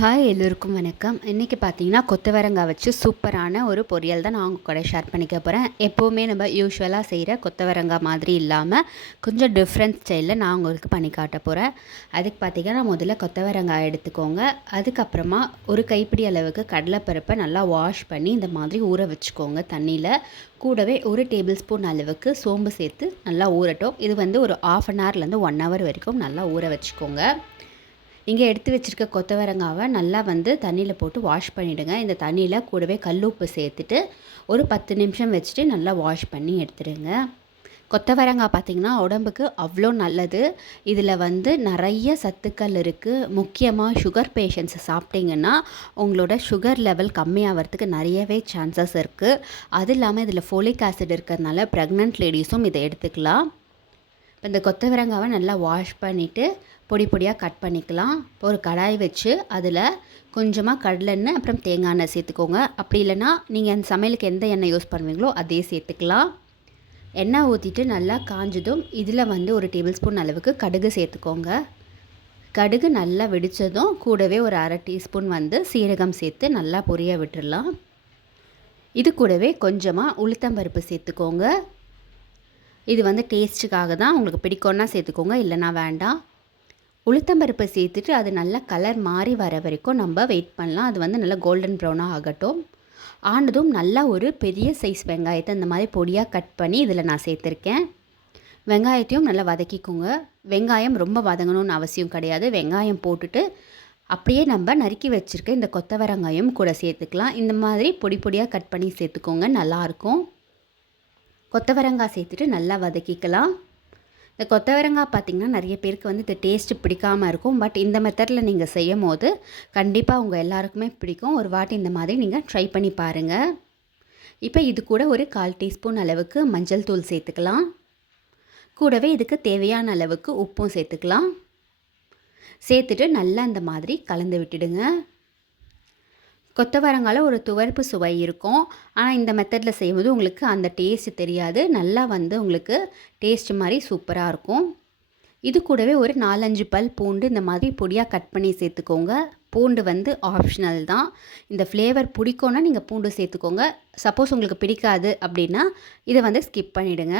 Hi எல்லோருக்கும் வணக்கம். இன்றைக்கி பார்த்தீங்கன்னா கொத்தவரங்காய் வச்சு சூப்பரான ஒரு பொரியல் தான் நான் உங்கள் கூட ஷேர் பண்ணிக்க போகிறேன் எப்போவுமே நம்ம யூஸ்வலாக செய்கிற கொத்தவரங்காய் மாதிரி இல்லாமல் கொஞ்சம் டிஃப்ரெண்ட் ஸ்டைலில் நான் உங்களுக்கு பண்ணி காட்ட போகிறேன் அதுக்கு பார்த்தீங்கன்னா முதல்ல கொத்தவரங்காய் எடுத்துக்கோங்க. அதுக்கப்புறமா ஒரு கைப்பிடி அளவுக்கு கடலைப்பருப்பை நல்லா வாஷ் பண்ணி இந்த மாதிரி ஊற வச்சுக்கோங்க தண்ணியில். கூடவே ஒரு டேபிள் ஸ்பூன் அளவுக்கு சோம்பு சேர்த்து நல்லா ஊறட்டும். இது வந்து ஒரு ஆஃப் அன் ஹவர்லேருந்து ஒன் ஹவர் வரைக்கும் நல்லா ஊற வச்சுக்கோங்க. இங்கே எடுத்து வச்சுருக்க கொத்தவரங்காவை நல்லா வந்து தண்ணியில் போட்டு வாஷ் பண்ணிவிடுங்க இந்த தண்ணியில் கூடவே கல்லுப்பு சேர்த்துட்டு ஒரு பத்து நிமிஷம் வச்சுட்டு நல்லா வாஷ் பண்ணி எடுத்துடுங்க. கொத்தவரங்காய் பார்த்திங்கன்னா உடம்புக்கு அவ்வளோ நல்லது. இதில் வந்து நிறைய சத்துக்கள் இருக்குது முக்கியமாக சுகர் பேஷண்ட்ஸ் சாப்பிட்டிங்கன்னா உங்களோட சுகர் லெவல் கம்மியாகிறதுக்கு நிறையவே சான்சஸ் இருக்குது அது இல்லாமல் இதில் ஃபோலிக் ஆசிட் இருக்கிறதுனால ப்ரெக்னென்ட் லேடிஸும் இதை எடுத்துக்கலாம். இப்போ இந்த கொத்தவரங்காவை நல்லா வாஷ் பண்ணிவிட்டு பொடி பொடியாக கட் பண்ணிக்கலாம். ஒரு கடாய் வச்சு அதில் கொஞ்சமாக கடலெண்ணெய் அப்புறம் தேங்காய் எண்ணெய் சேர்த்துக்கோங்க. அப்படி இல்லைன்னா நீங்கள் அந்த சமையலுக்கு எந்த எண்ணெய் யூஸ் பண்ணுவீங்களோ அதே சேர்த்துக்கலாம். எண்ணெய் ஊற்றிட்டு நல்லா காஞ்சதும் இதில் வந்து ஒரு டேபிள் ஸ்பூன் அளவுக்கு கடுகு சேர்த்துக்கோங்க. கடுகு நல்லா வெடித்ததும் கூடவே ஒரு அரை டீஸ்பூன் வந்து சீரகம் சேர்த்து நல்லா பொரிய விட்டுடலாம். இது கூடவே கொஞ்சமாக உளுத்தம்பருப்பு சேர்த்துக்கோங்க. இது வந்து டேஸ்ட்டுக்காக தான் உங்களுக்கு பிடிக்கும்னா சேர்த்துக்கோங்க இல்லைனா வேண்டாம். உளுத்தம்பருப்பு சேர்த்துட்டு அது நல்லா கலர் மாறி வர வரைக்கும் நம்ம வெயிட் பண்ணலாம். அது வந்து நல்லா கோல்டன் ப்ரௌனாக ஆகட்டும். ஆனதும் நல்லா ஒரு பெரிய சைஸ் வெங்காயத்தை இந்த மாதிரி பொடியாக கட் பண்ணி இதில் நான் சேர்த்துருக்கேன். வெங்காயத்தையும் நல்லா வதக்கிக்கோங்க. வெங்காயம் ரொம்ப வதங்கணும்னு அவசியம் கிடையாது. வெங்காயம் போட்டுட்டு அப்படியே நம்ம நறுக்கி வச்சுருக்க இந்த கொத்தவரங்காயும் கூட சேர்த்துக்கலாம். இந்த மாதிரி பொடி பொடியாக கட் பண்ணி சேர்த்துக்கோங்க. நல்லாயிருக்கும் கொத்தவரங்காய் சேர்த்துட்டு நல்லா வதக்கிக்கலாம். இந்த கொத்தவரங்காய் பார்த்திங்கன்னா நிறைய பேருக்கு வந்து இந்த டேஸ்ட்டு பிடிக்காமல் இருக்கும். பட் இந்த மெத்தடில் நீங்கள் செய்யும் போது கண்டிப்பாக உங்கள் எல்லாருக்குமே பிடிக்கும். ஒரு வாட்டி இந்த மாதிரி நீங்கள் ட்ரை பண்ணி பாருங்கள் இப்போ இது கூட ஒரு கால் டீஸ்பூன் அளவுக்கு மஞ்சள் தூள் சேர்த்துக்கலாம். கூடவே இதுக்கு தேவையான அளவுக்கு உப்பும் சேர்த்துக்கலாம். சேர்த்துட்டு நல்லா இந்த மாதிரி கலந்து விட்டுடுங்க. கொத்தவரங்கால ஒரு துவர்ப்பு சுவை இருக்கும். ஆனால் இந்த மெத்தடில் செய்யும்போது உங்களுக்கு அந்த டேஸ்ட் தெரியாது. நல்லா வந்து உங்களுக்கு டேஸ்ட் மாதிரி சூப்பராக இருக்கும். இது கூடவே ஒரு நாலஞ்சு பல் பூண்டு இந்த மாதிரி பொடியாக கட் பண்ணி சேர்த்துக்கோங்க. பூண்டு வந்து ஆப்ஷனல் தான். இந்த ஃப்ளேவர் பிடிக்கும்னா நீங்கள் பூண்டு சேர்த்துக்கோங்க. சப்போஸ் உங்களுக்கு பிடிக்காது அப்படின்னா இதை வந்து ஸ்கிப் பண்ணிவிடுங்க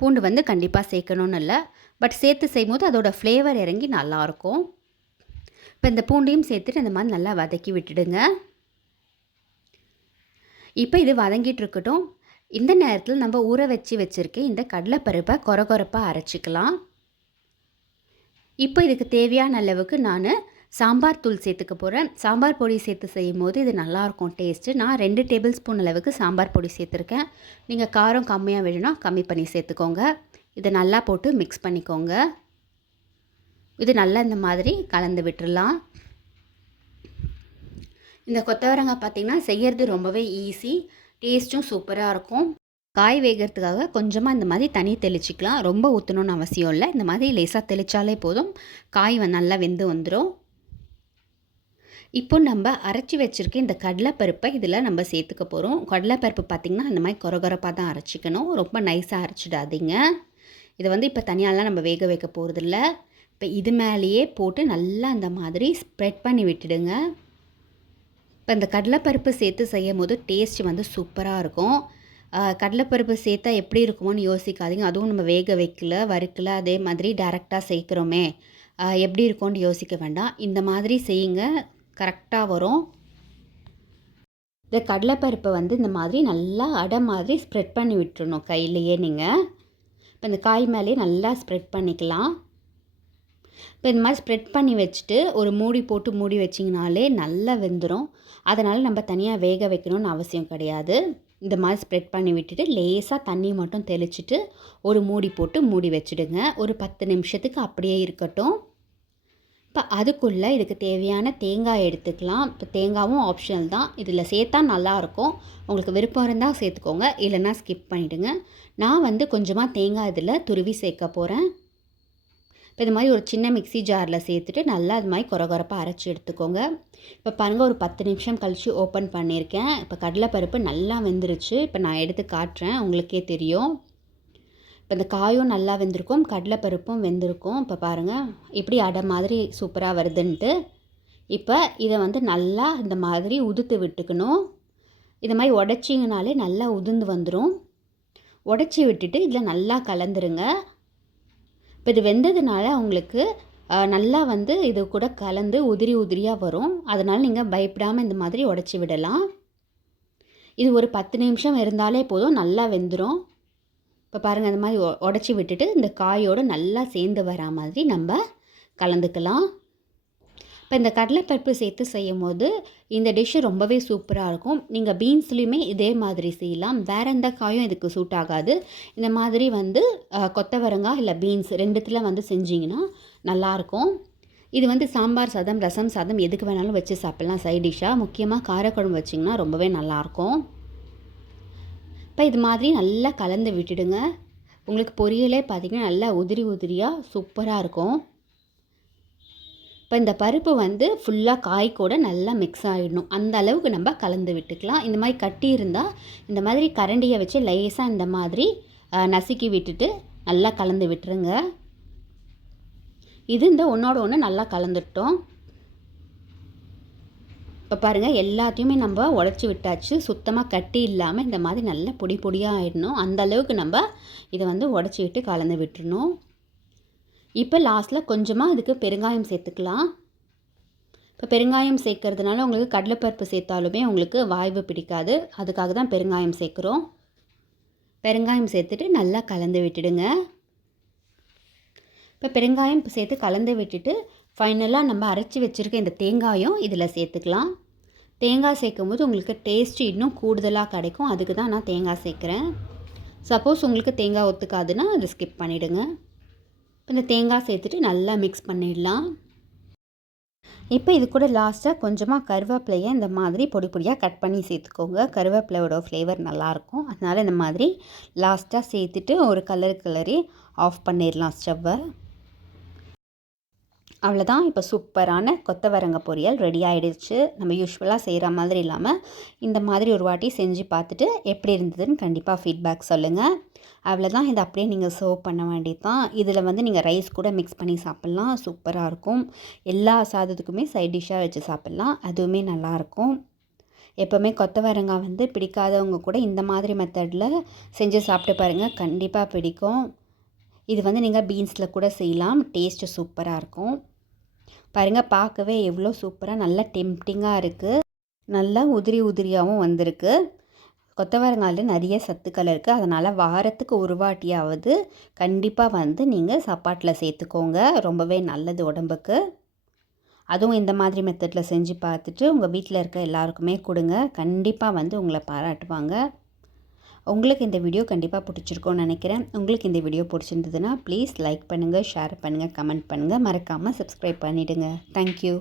பூண்டு வந்து கண்டிப்பாக சேர்க்கணும்னு இல்லை. பட் சேர்த்து செய்யும்போது அதோடய ஃப்ளேவர் இறங்கி நல்லாயிருக்கும் இப்போ இந்த பூண்டையும் சேர்த்துட்டு இந்த மாதிரி நல்லா வதக்கி விட்டுடுங்க. இப்போ இது வதங்கிட்டு இருக்கட்டும் இந்த நேரத்தில் நம்ம ஊற வச்சு வச்சுருக்க இந்த கடலைப்பருப்பை கொர கொரப்பாக அரைச்சிக்கலாம். இப்போ இதுக்கு தேவையான அளவுக்கு நான் சாம்பார் தூள் சேர்த்துக்க போகிறேன் சாம்பார் பொடி சேர்த்து செய்யும் போது இது நல்லாயிருக்கும் டேஸ்ட்டு நான் ரெண்டு டேபிள் ஸ்பூன் அளவுக்கு சாம்பார் பொடி சேர்த்துருக்கேன். நீங்கள் காரம் கம்மியாக வேணும்னா கம்மி பண்ணி சேர்த்துக்கோங்க. இதை நல்லா போட்டு மிக்ஸ் பண்ணிக்கோங்க. இது நல்லா இந்த மாதிரி கலந்து விட்டுடலாம் இந்த கொத்தவரங்காய் பார்த்திங்கன்னா செய்கிறது ரொம்பவே ஈஸி டேஸ்ட்டும் சூப்பராக இருக்கும். காய் வேகிறதுக்காக கொஞ்சமாக இந்த மாதிரி தண்ணி தெளிச்சிக்கலாம். ரொம்ப ஊற்றணும்னு அவசியம் இல்லை. இந்த மாதிரி லேசாக தெளித்தாலே போதும். காய் நல்லா வெந்து வந்துடும் இப்போ நம்ம அரைச்சி வச்சுருக்க இந்த கடலைப்பருப்பை இதில் நம்ம சேர்த்துக்க போகிறோம் கடலைப்பருப்பு பார்த்திங்கன்னா இந்த மாதிரி கொரகொரப்பாக தான் அரைச்சிக்கணும். ரொம்ப நைஸாக அரைச்சிடாதீங்க. இதை வந்து இப்போ தனியாலாம் நம்ம வேக வைக்க போகிறதில்ல இப்போ இது மேலேயே போட்டு நல்லா அந்த மாதிரி ஸ்ப்ரெட் பண்ணி விட்டுடுங்க. இப்போ இந்த கடலைப்பருப்பு சேர்த்து செய்யும் போது டேஸ்ட் வந்து சூப்பராக இருக்கும். கடலைப்பருப்பு சேர்த்தா எப்படி இருக்குமோன்னு யோசிக்காதீங்க. அதுவும் நம்ம வேக வைக்கல வறுக்கல அதே மாதிரி டேரெக்டாக சேர்க்குறோமே. எப்படி இருக்கும்னு யோசிக்க வேண்டாம். இந்த மாதிரி செய்யுங்க. கரெக்டாக வரும். இந்த கடலைப்பருப்பை வந்து இந்த மாதிரி நல்லா அடை மாதிரி ஸ்ப்ரெட் பண்ணி விட்டுறணும் கையிலையே நீங்கள் இப்போ இந்த காய் மேலேயே நல்லா ஸ்ப்ரெட் பண்ணிக்கலாம். இப்போ இந்த மாதிரி ஸ்ப்ரெட் பண்ணி வச்சுட்டு ஒரு மூடி போட்டு மூடி வச்சிங்கனாலே நல்லா வெந்துடும் அதனால் நம்ம தனியாக வேக வைக்கணும்னு அவசியம் கிடையாது. இந்த மாதிரி ஸ்ப்ரெட் பண்ணி விட்டுட்டு லேசாக தண்ணி மட்டும் தெளிச்சிட்டு ஒரு மூடி போட்டு மூடி வச்சுடுங்க. ஒரு பத்து நிமிஷத்துக்கு அப்படியே இருக்கட்டும். இப்போ அதுக்குள்ளே இதுக்கு தேவையான தேங்காய் எடுத்துக்கலாம். இப்போ தேங்காயும் ஆப்ஷனல் தான். இதில் சேர்த்தா நல்லாயிருக்கும் உங்களுக்கு விருப்பம் இருந்தால் சேர்த்துக்கோங்க. இல்லைன்னா ஸ்கிப் பண்ணிவிடுங்க நான் வந்து கொஞ்சமாக தேங்காய் இதில் துருவி சேர்க்க போகிறேன் இப்போ இது மாதிரி ஒரு சின்ன மிக்சி ஜாரில் சேர்த்துட்டு நல்லா அது மாதிரி குறகுறப்பாக அரைச்சி எடுத்துக்கோங்க. இப்போ பாருங்கள் ஒரு பத்து நிமிஷம் கழித்து ஓப்பன் பண்ணியிருக்கேன். இப்போ கடலைப்பருப்பு நல்லா வெந்துருச்சு. இப்போ நான் எடுத்து காட்டுறேன். உங்களுக்கே தெரியும். இப்போ இந்த காயும் நல்லா வெந்திருக்கும் கடலைப்பருப்பும் வெந்திருக்கும். இப்போ பாருங்கள் இப்படி அடை மாதிரி சூப்பராக வருதுன்ட்டு. இப்போ இதை வந்து நல்லா இந்த மாதிரி உதுத்து விட்டுக்கணும். இது மாதிரி உடச்சிங்கனாலே நல்லா உதிர்ந்து வந்துடும் உடச்சி விட்டுட்டு இதில் நல்லா கலந்துருங்க. இப்போ இது வெந்ததுனால உங்களுக்கு நல்லா வந்து இது கூட கலந்து உதிரி உதிரியாக வரும். அதனால் நீங்கள் பயப்படாமல் இந்த மாதிரி உடச்சி விடலாம். இது ஒரு பத்து நிமிஷம் இருந்தாலே போதும் நல்லா வெந்துடும் இப்போ பாருங்கள் அந்த மாதிரி உடச்சி விட்டுட்டு இந்த காயோடு நல்லா சேர்ந்து வரா மாதிரி நம்ம கலந்துக்கலாம். இப்போ இந்த கடலைப்பருப்பு சேர்த்து செய்யும் போது இந்த டிஷ்ஷு ரொம்பவே சூப்பராக இருக்கும். நீங்கள் பீன்ஸ்லேயுமே இதே மாதிரி செய்யலாம். வேறு எந்த காயும் இதுக்கு சூட் ஆகாது. இந்த மாதிரி வந்து கொத்தவரங்காய் இல்லை பீன்ஸ் ரெண்டுத்தில் வந்து செஞ்சிங்கன்னா நல்லாயிருக்கும். இது வந்து சாம்பார் சாதம் ரசம் சாதம் எதுக்கு வேணாலும் வச்சு சாப்பிட்லாம். சைட் டிஷ்ஷாக முக்கியமாக காரக்குழம்பு வச்சிங்கன்னா ரொம்பவே நல்லாயிருக்கும். இப்போ இது மாதிரி நல்லா கலந்து விட்டுடுங்க. உங்களுக்கு பொரியலே பார்த்திங்கன்னா நல்லா உதிரி உதிரியாக சூப்பராக இருக்கும். இப்போ இந்த பருப்பு வந்து ஃபுல்லாக காய் கூட நல்லா மிக்ஸ் ஆகிடணும் அந்த அளவுக்கு நம்ம கலந்து விட்டுக்கலாம். இந்த மாதிரி கட்டி இருந்தால் இந்த மாதிரி கரண்டியை வச்சு லேசாக இந்த மாதிரி நசுக்கி விட்டுட்டு நல்லா கலந்து விட்டுருங்க. இது இந்த ஒன்றோட ஒன்று நல்லா கலந்துட்டோம். இப்போ பாருங்கள் எல்லாத்தையுமே நம்ம உடச்சி விட்டாச்சு. சுத்தமாக கட்டி இல்லாமல் இந்த மாதிரி நல்லா பொடி பொடியாக ஆகிடணும் அந்தளவுக்கு நம்ம இதை வந்து உடச்சி விட்டு கலந்து விட்டுருணும் இப்போ லாஸ்ட்டில் கொஞ்சமாக இதுக்கு பெருங்காயம் சேர்த்துக்கலாம். இப்போ பெருங்காயம் சேர்க்கறதுனால உங்களுக்கு கடலைப்பருப்பு சேர்த்தாலுமே உங்களுக்கு வாய்வு பிடிக்காது. அதுக்காக தான் பெருங்காயம் சேர்க்குறோம். பெருங்காயம் சேர்த்துட்டு நல்லா கலந்து விட்டுடுங்க. இப்போ பெருங்காயம் சேர்த்து கலந்து விட்டுட்டு ஃபைனலாக நம்ம அரைச்சி வச்சுருக்க இந்த தேங்காயும் இதில் சேர்த்துக்கலாம். தேங்காய் சேர்க்கும் போது உங்களுக்கு டேஸ்ட்டு இன்னும் கூடுதலாக கிடைக்கும். அதுக்கு தான் நான் தேங்காய் சேர்க்குறேன். சப்போஸ் உங்களுக்கு தேங்காய் ஒத்துக்காதுன்னா அதை ஸ்கிப் பண்ணிவிடுங்க இந்த தேங்காய் சேர்த்துட்டு நல்லா மிக்ஸ் பண்ணிடலாம். இப்போ இது கூட லாஸ்ட்டாக கொஞ்சமாக கருவேப்பிலையை இந்த மாதிரி பொடி பொடியாக கட் பண்ணி சேர்த்துக்கோங்க. கருவேப்பிலையோட ஃப்ளேவர் நல்லாயிருக்கும். அதனால் இந்த மாதிரி லாஸ்ட்டாக சேர்த்துட்டு ஒரு கலர் கலரி ஆஃப் பண்ணிடலாம் ஸ்டவ்வை அவ்வளோதான். இப்போ சூப்பரான கொத்தவரங்க பொரியல் ரெடி ஆகிடுச்சு நம்ம யூஸ்வலாக செய்கிற மாதிரி இல்லாமல் இந்த மாதிரி ஒரு வாட்டி செஞ்சு பார்த்துட்டு எப்படி இருந்ததுன்னு கண்டிப்பாக ஃபீட்பேக் சொல்லுங்கள் அவ்வளோதான். இதை அப்படியே நீங்கள் சர்வ் பண்ண வேண்டியது தான் இதில் வந்து நீங்கள் ரைஸ் கூட மிக்ஸ் பண்ணி சாப்பிட்லாம். சூப்பராக இருக்கும். எல்லா சாதத்துக்குமே சைட் டிஷ்ஷாக வச்சு சாப்பிட்லாம். அதுவுமே நல்லாயிருக்கும். எப்போவுமே கொத்தவரங்காய் வந்து பிடிக்காதவங்க கூட இந்த மாதிரி மெத்தடில் செஞ்சு சாப்பிட்டு பாருங்கள் கண்டிப்பாக பிடிக்கும். இது வந்து நீங்கள் பீன்ஸில் கூட செய்யலாம். டேஸ்ட்டு சூப்பராக இருக்கும். பாருங்கள் பார்க்கவே எவ்வளோ சூப்பராக நல்லா டெம்டிங்காக இருக்குது நல்லா உதிரி உதிரியாகவும் வந்திருக்கு. கொத்தவரங்காயில் நிறைய சத்துக்கள் இருக்குது அதனால் வாரத்துக்கு ஒரு வாட்டியாவது கண்டிப்பாக வந்து நீங்கள் சாப்பாட்டில் சேர்த்துக்கோங்க. ரொம்பவே நல்லது உடம்புக்கு. அதுவும் இந்த மாதிரி மெத்தடில் செஞ்சு பார்த்துட்டு உங்கள் வீட்டில் இருக்க எல்லாருக்குமே கொடுங்க. கண்டிப்பாக வந்து உங்களை பாராட்டுவாங்க. உங்களுக்கு இந்த வீடியோ கண்டிப்பாக பிடிச்சிருக்கோன்னு நினைக்கிறேன். உங்களுக்கு இந்த வீடியோ பிடிச்சிருந்ததுன்னா ப்ளீஸ் லைக் பண்ணுங்கள் ஷேர் பண்ணுங்கள் கமெண்ட் பண்ணுங்கள் மறக்காமல் சப்ஸ்கிரைப் பண்ணிவிடுங்க தேங்க்யூ